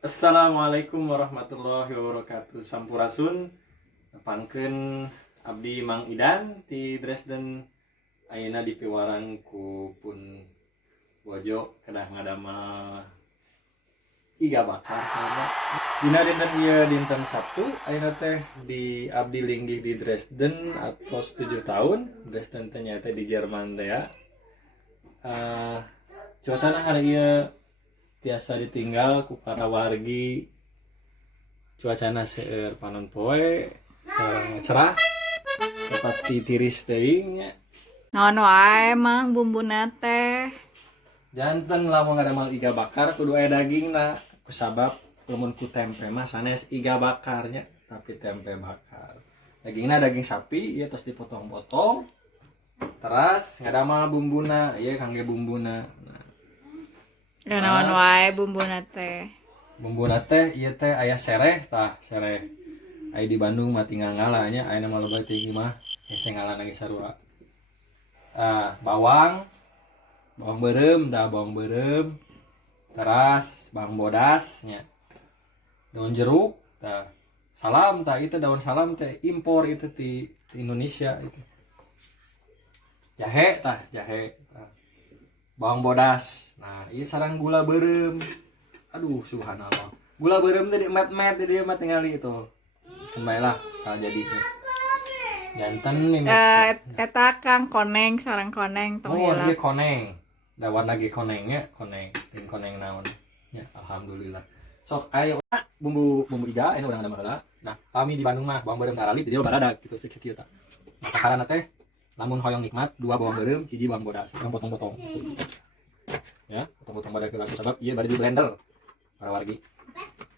Assalamualaikum warahmatullahi wabarakatuh. Sampurasun. Pangkeun abdi Mang Idan ti Dresden. Ayeuna dipiwarang ku pun bojo kedah ngadamel iga bakar sama. Dina dinten ieu dinten Sabtu ayeuna teh di abdi linggih di Dresden atos 7 tahun. Dresden teh nyaeta di Jerman teh ya. Cuacana hari ieu tiasa ditinggal ku para wargi. Cuacana seueur panon poe sareng cerah tepati tiris teuing nya. Naon wae mang bumbuna teh. Janten lamun ngaremal iga bakar kudu aya dagingna kusabab lamun ku tempe mah sanes iga bakarnya tapi tempe bakar. Dagingna daging sapi ieu tos dipotong-potong teras ngadamal bumbuna ieu kangge bumbuna. Naon wae bumbuna teh. Bumbuna teh ieu teh aya sereh tah sereh. Aya di Bandung mah tinggal ngala nya aya mah loba teh mah hese ngalana ge sarua. Bawang beureum dah bawang beureum teras bawang bodas nya daun jeruk tah salam tah itu daun salam teh impor itu di Indonesia itu jahe tah bawang bodas nah ieu sareng gula beureum aduh subhanallah gula beureum teh met-met di dieu mah tingali itu kembali lah sal jadi janten mimet Eta Kang koneng sareng koneng tong oh heula. dia koneng dawan lagi konengnya koneng ting koneng naon ya alhamdulillah sok ayo bumbu iga ini urang ada heula nah kami di Bandung mah bawang beureum tarali di dieu barada gitu sekieu tah nah takaranna teh lamun hoyong nikmat 2 bawang beureum hiji bawang bodas urang potong-potong ya potong-potong pada keula sabab ieu bari di blender para wargi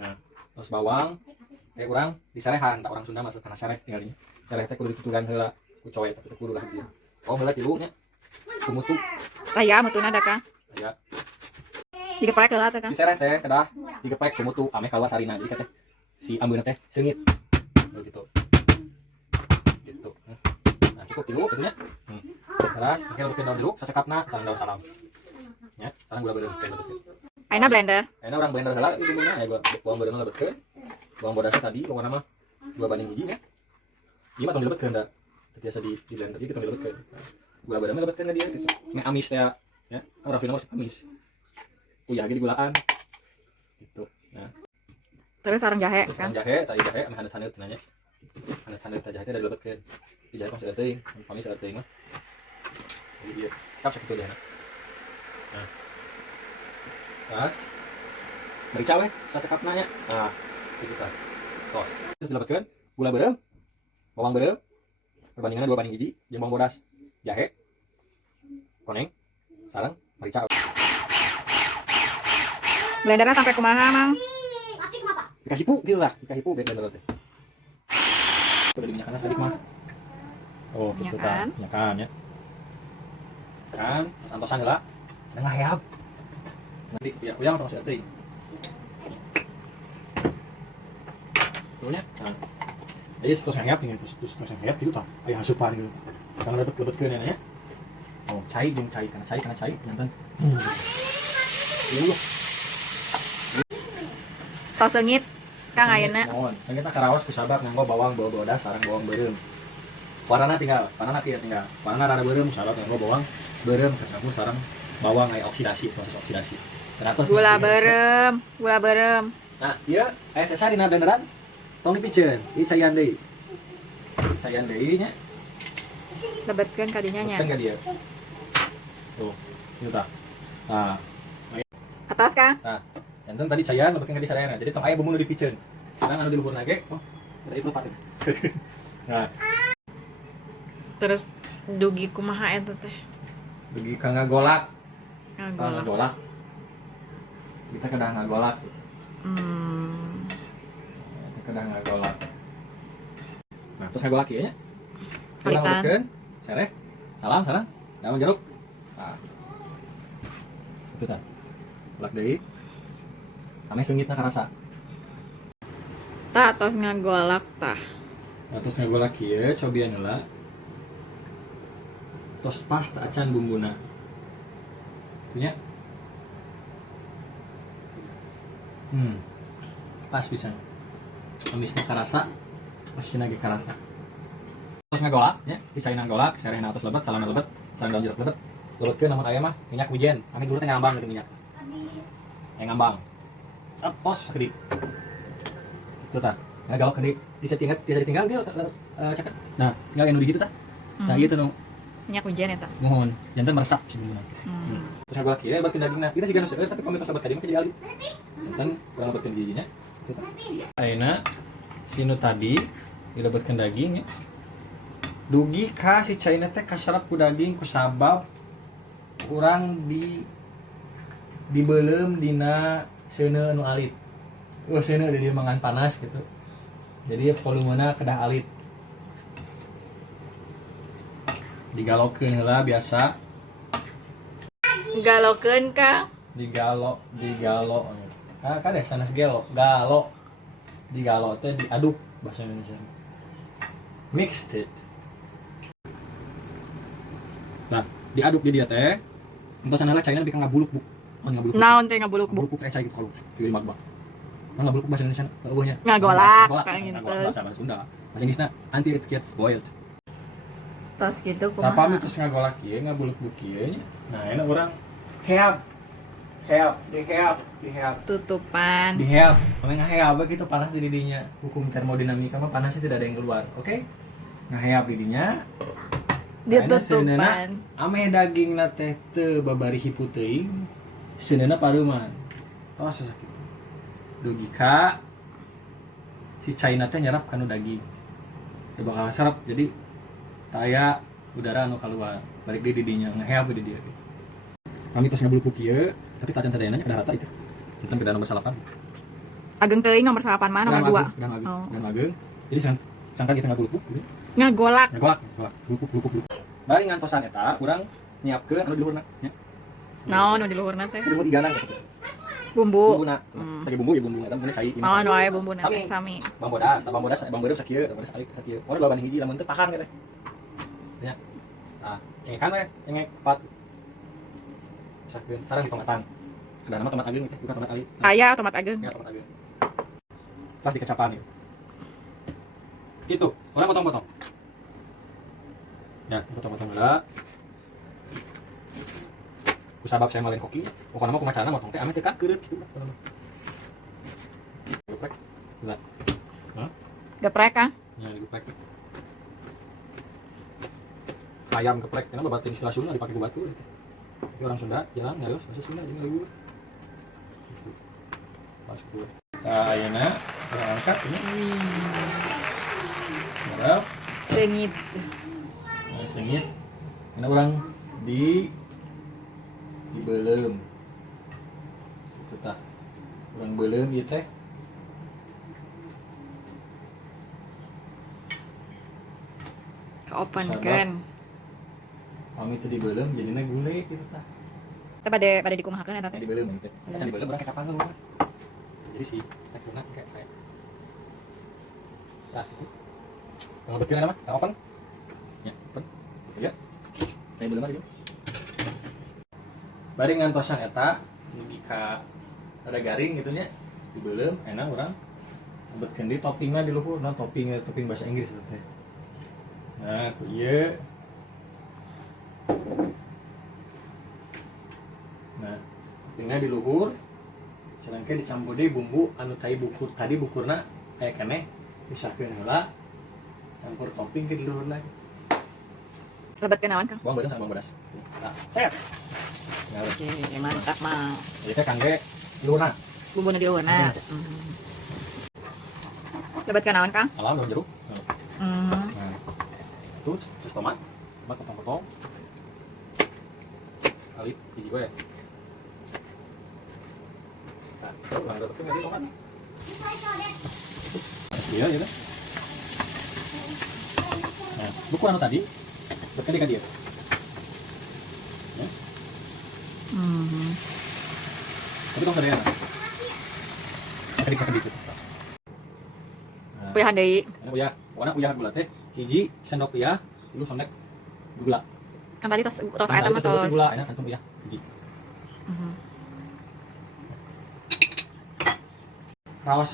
nah terus bawang urang disarehan tak orang Sunda maksud kana sereh tinggalnya sereh teh kudu ditutugan heula ku coe tapi teu kudu lah dieu oh heula tilu nya ku mutu Aya mutuna da Kang. aya Digeprek heula teh Kang. si sereh teh kedah digeprek ku mutu ame kaluar sarina jadi teh si ambeuna teh seungit gitu gitu nah cukup tilu kitu nya teras make lebetkeun daun jeruk sacekapna sareng daun salam nya sareng gula beureum teh lebetkeun Ayeuna blender. ayeuna urang blender heula ieu bumbunya aya bawang beureum lebetkeun bawang bodasnya tadi pokona mah 2:1 nya ieu mah tong dilebetkeun da tiasa di blender ieu tong dilebetkeun gula beureum lebetkeun dia gitu me amis teh ya urang Sunda mah amis uyah ge digulaan gitu nah Terus sareng jahe Kang. jahe tadi jahe ame handeut-handeut cenah nya handeut-handeut jahe teh dilebetkeun di jahe tong seueur teuing pami seueur teuing mah jadi ieu kap sakitu deh nah pas merica we sacekapna nya nah kitu tah tos terus dilebetkeun gula beureum bawang beureum perbandinganna 2:1 jeung bawang bodas jahe koneng sareng merica Blenderna sampai kumaha mang? dikahipu gitu lah dikahipu biar blender teh udah diminyakan tadi mah oh gitu kan minyakan ya kan santosan heula cenah ngahayap nanti uyang tong seueur teuing tuh nya nah jadi terus ngahayap nih terus ngahayap gitu tah aya hasupan gitu jangan lebet-lebetkeun ya nya oh cai jeung cai kana cai nyanten Tos seungit Kang ayeuna. naon kita karaos kusabab nganggo bawang bodas sareng bawang beureum warnana tinggal warnana kieu tinggal warnana rada beureum sabab nganggo bawang beureum campur sareng bawang aya oksidasi proses oksidasi teratus Gula beureum. nah ieu aya sesa dina blenderan tong dipiceun ieu caian deui nya Lebetkeun ka dinya nya. kan ka dieu tuh ieu tah nah Atas Kang. janten tadi caian lebetkeun ka di sarayana jadi tong aya bumbu nu dipiceun sekarang anu di luhurna ge oh ada itu paten nah Terus dugi kumaha eta teh? dugi ka ngagolak Ngagolak. ngagolak kita kedah ngagolak kita kedah ngagolak nah terus ngagolak ieu nya kita lebetkeun sereh salam sareng daun jeruk nah itu tah golak deui ame seungitna karasa Tah tos ngagolak tah. nah terus ngagolak ieu cobian heula tos pas teh acan bumbuna kitu nya pas bisa amisnya karasa masih lagi karasa terus ngagolak ya si caina golak serehna atos lebet salana lebet sareng daun jeruk lebet lebetkeun namun aya mah minyak wijen kami dulu teh ngambang gitu minyak ngambang tos sakit itu tah ngagolak ke bisa ditinggal dia caket nah nggak anu gitu tah nah gitu nu minyak wijen eta. mohon jantan meresap sebelumnya Hmm. terus ngagolak kieu bakeun dagingna kita siga nu seueur tapi komunitas sahabat kadi mah jadi alit jantan kurang lebetkeun giginya itu tah ayeuna sinu tadi dilebetkeun daging ya dugi ka si caina teh kaserap ku daging ku sabab urang dibeuleum dina seuneu anu alit seuneu di dieu mangan panas gitu jadi volumena kedah alit digalokeun heula biasa Galokeun ka. digalo kade sanes gelo galo digalo teh diaduk bahasa Indonesia mixed it nah diaduk di dia teh entos analah caina lebih ka ngabuluk-buk ngabuluk Naon teh ngabuluk-buk. ngabuluk kayak cai gitu kalau cuy mah bah ngabuluk bahasa Indonesia eueuhnya Ngagolak kayak gitu. bahasa Sunda bahasa Inggrisna until it gets boiled Tos gitu tapi kumaha. terus ngagolak ieu ngabuluk-buk ieu nya nah enak urang heap Tutupan. diheap namanya ngaheap gitu panas di didinya hukum termodinamika mah panasnya tidak ada yang keluar oke ngaheap di didinya Ditutupan. ame daging na teh teu babarihi puteuing seuneuna paruman tos sakit dugi ka si caina teh nyerap kanu daging teu bakal serap jadi taya udara anu keluar balik di didinya ngaheap di dia kami tos ngabuluk kieu tapi tacan sadayana ada rata itu kita beda nomor 8 Ageng teuing nomor 8 mah nomor 2. Oh. dan ageng jadi sangka kita ngabuluk gitu Ngagolak. ngagolak buluk bari ngantosan eta urang nyiapkeun anu di luhurna nya Naon nu di luhurna teh? di luhur igana gitu Bumbu. bumbuna tadi bumbu ya bumbu eta bumbu cai Naon wae bumbuna teh sami. bang bodas sakieu sakieu orang dua banding hiji lamun teu tahan kita nya nah cengekan we cengek 4 sakeun sareng di tomatan kedan mah tomat ageng gitu bukan tomat ali Aya tomat ageng. ya tomat ageng pas dikecapan gitu gitu orang potong-potong ya potong-potong heula kusabab saya malen koki pokokna mah kumacana motong teh ame teh kakeureut gitu lah geprek lihat Geprek kan? ya geprek ayam geprek kenapa batin istilah Sunda dipakai ku batu tapi orang Sunda ya ngayos bahasa Sunda jeung leuwih gitu pas ku ayeuna urang angkat ini Sedap, Sengit. sengit. Karena orang dibelem. Itu tah. Orang belem ieu teh. Kaopenkeun. Kami teh dibelem jadinya gulai gitu tah. Teh bade dikumahakeun eta teh. Dibelem teh. Can dibelem urang kecapan heula. Jadi sih teksturna kayak saya. Tah itu. Yang bikin apa? Yang open? Ya, open. Ya. Saya belum ada. Bari ngantosan eta nugi ka ada garing gitu nya. Dibeuleum enak urang. Betkeun di toppingna di luhur, nah topping bahasa Inggris eta teh. Nah, ku ieu. Nah, toppingna di luhur. Selengke dicampur deui bumbu anu tadi bukurna aya keneh pisahkeun heula. Campur topping ke di luhurna. Lebet ke naon, Kang? Bawang bodas sama bawang bodas. Nah, set. Nah, Oke, mantap mah. jadi teh kangge di luhurna. Bumbuna di luhurna. Lebet ke naon, Kang? Alam daun jeruk. Hmm. Nah, terus tomat potong-potong. Kali hiji gue. Nah, kurang ada topping tomat. Iya, ya. Nah, buku anu tadi berkali ka dia. Ya. Tapi tong sadayana. Kedik itu. Nah, Peuyahan deui. anu uyah, pokona uyah gula teh hiji sendok uyah, lu sondek gula. Kan tadi tos Nah, eta mah itu sendok tos. gula, enak antum uyah hiji. Mhm. Raos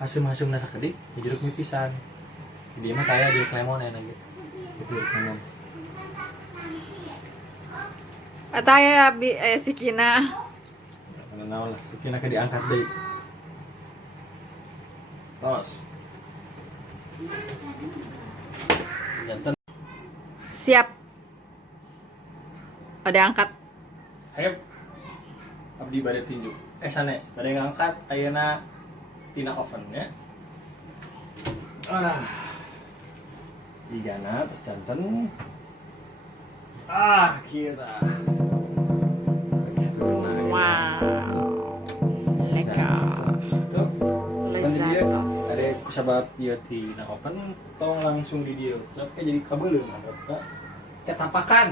hasum-hasum nasa kedik jeruk nipisan. Jadi mah kayak jeruk lemon enak gitu. Itu jeruk lemon. Ataya si Kina. Naon lah, sikina ke diangkat deui. Tos. Jantan Siap. Ada angkat. hep. Abdi bade tinju. Sanes, bade ngangkat ayeuna tina oven ya. Igana terus jantan. Kieu tah. Wow. Lekker. Tuh. Kan di dia Lezatos. ada kusabab ieu tina oven tong langsung di dieu. Sampai jadi kabeuleung ada ketapakan.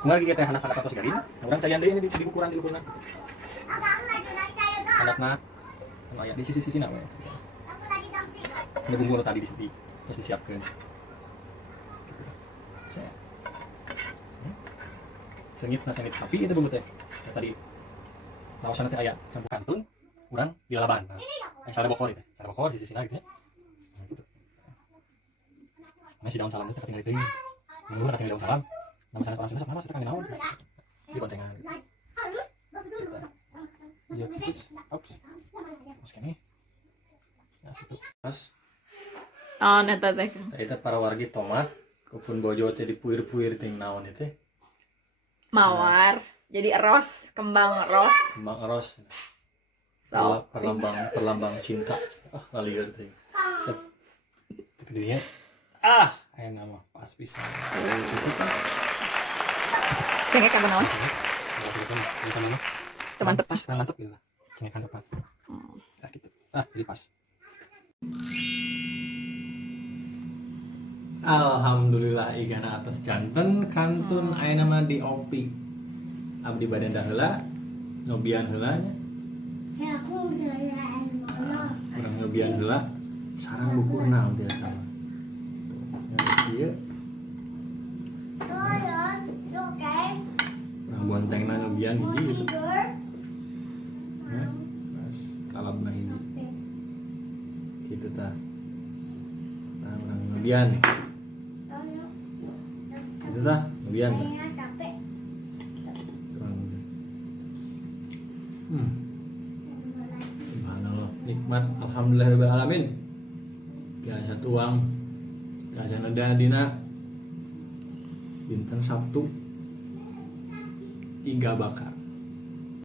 Kemarin kita anak-anak atau segarin, orang cayan deh ini di ukuran di lukuran. Anaknya, ya di sisi-sisi nama. Ini bumbu tadi di sini, terus disiapkan. Sengit sapi itu bumbu teh. Tadi lawasan teh ayat campur kantun, kurang di lalaban. Ada bokor itu, ada bokor di sisi gitu ya. Masih daun salam itu ketinggalan itu. Menurut ketinggalan daun salam. Nama sana orang Sunda sama kita kangen naon di boncengan. Iya terus, ops, mas kene. Nah itu, terus. Oh, neta teh. Itu para wargi tomat, kupun bojo teh dipuir-puir ting naon itu. Mawar. Jadi eros, kembang eros. Kembang eros. So, Perlambang cinta. Lalieur teh. Sep. Kedirinya. Aya nama pas pisan. Itu kan. Cengek apa naon? Teman Pas mantap gitu lah. Cengekan depan. Gitu. Jadi pas. Alhamdulillah igana atas janten kantun aya nama di opi. Abdi badan dah heula, ngobian heula nya. Urang ngobian heula sareng bukurna biasa. Yang kieu bontengna ngobian hiji gitu. Ya, pas kalabna hiji. Gitu tah. Nah, urang ngobian. Gitu tah, ngobian tah. Subhanallah, nikmat alhamdulillahirabbil alamin. Biasa tuang. Biasa nada dina dinten Sabtu 3 bakar.